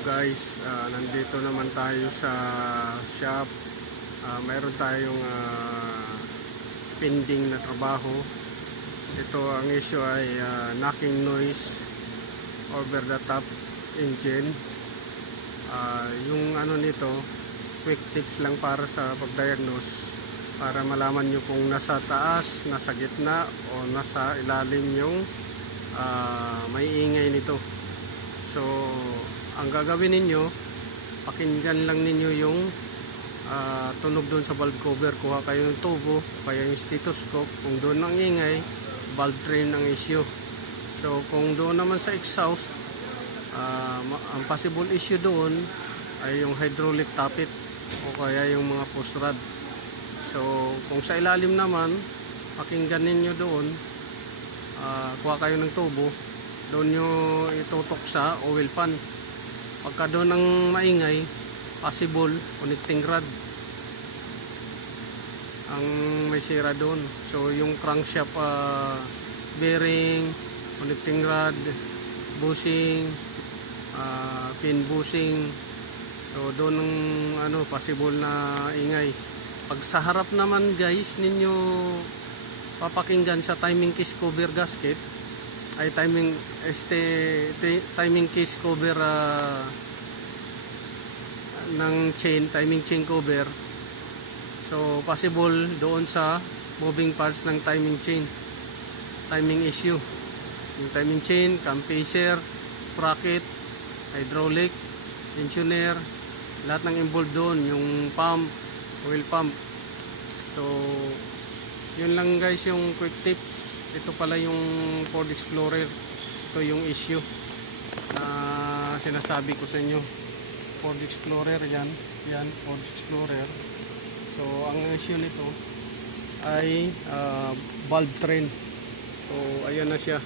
Guys, nandito naman tayo sa shop. Mayroon tayong pending na trabaho. Ito ang issue ay knocking noise over the top engine. Yung ano nito, quick tips lang para sa pagdiagnose, para malaman nyo kung nasa taas, nasa gitna o nasa ilalim yung may ingay nito. So ang gagawin ninyo, pakinggan lang ninyo yung tunog doon sa valve cover. Kuha kayo ng tubo o kaya yung stethoscope. Kung doon ang ingay, valve train ang issue. So kung doon naman sa exhaust, ang possible issue doon ay yung hydraulic tappet o kaya yung mga post rod. So kung sa ilalim naman, pakinggan ninyo doon, kuha kayo ng tubo, doon nyo itutok sa oil pan. Pagka doon ang maingay, possible connecting rod ang may sira doon. So yung crankshaft bearing, connecting rod, bushing, pin bushing, so doon ang possible na ingay. Pag sa harap naman guys ninyo papakinggan sa timing case cover gasket, ay timing case cover ng chain, timing chain cover. So possible doon sa moving parts ng timing chain, timing issue. Yung timing chain, cam pacer, sprocket, hydraulic, tensioner, lahat ng involved doon, yung pump, oil pump. So yun lang guys yung quick tips. Ito pala yung Ford Explorer. Ito yung issue na sinasabi ko sa inyo. Ford Explorer, yan Ford Explorer. So ang issue nito ay valve train. So ayan na siya,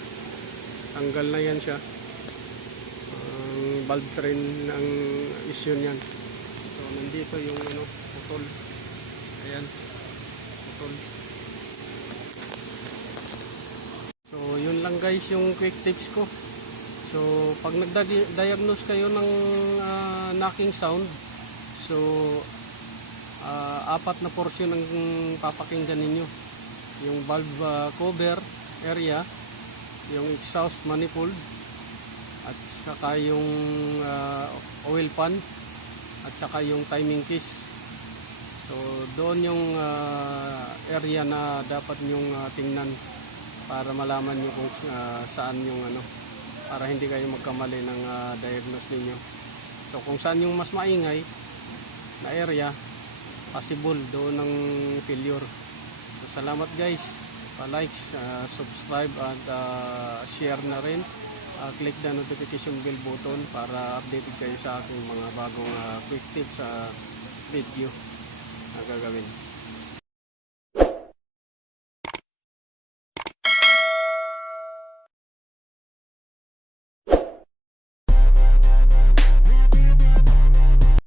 tanggal na yan siya. Ang valve train ang issue niyan. So nandito yung putol. Ayan, putol. So yun lang guys yung quick tips ko. So pag nagda-diagnose kayo ng knocking sound, so apat na portion ang papakinggan ninyo. Yung valve cover area, yung exhaust manifold, at saka yung oil pan, at saka yung timing case. So doon yung area na dapat nyong tingnan para malaman nyo kung saan yung para hindi kayo magkamali ng diagnose ninyo. So kung saan yung mas maingay na area, possible doon ng failure. So salamat guys, pa-like, subscribe at share na rin. Click the notification bell button para updated kayo sa aking mga bagong quick tips sa video na gagawin.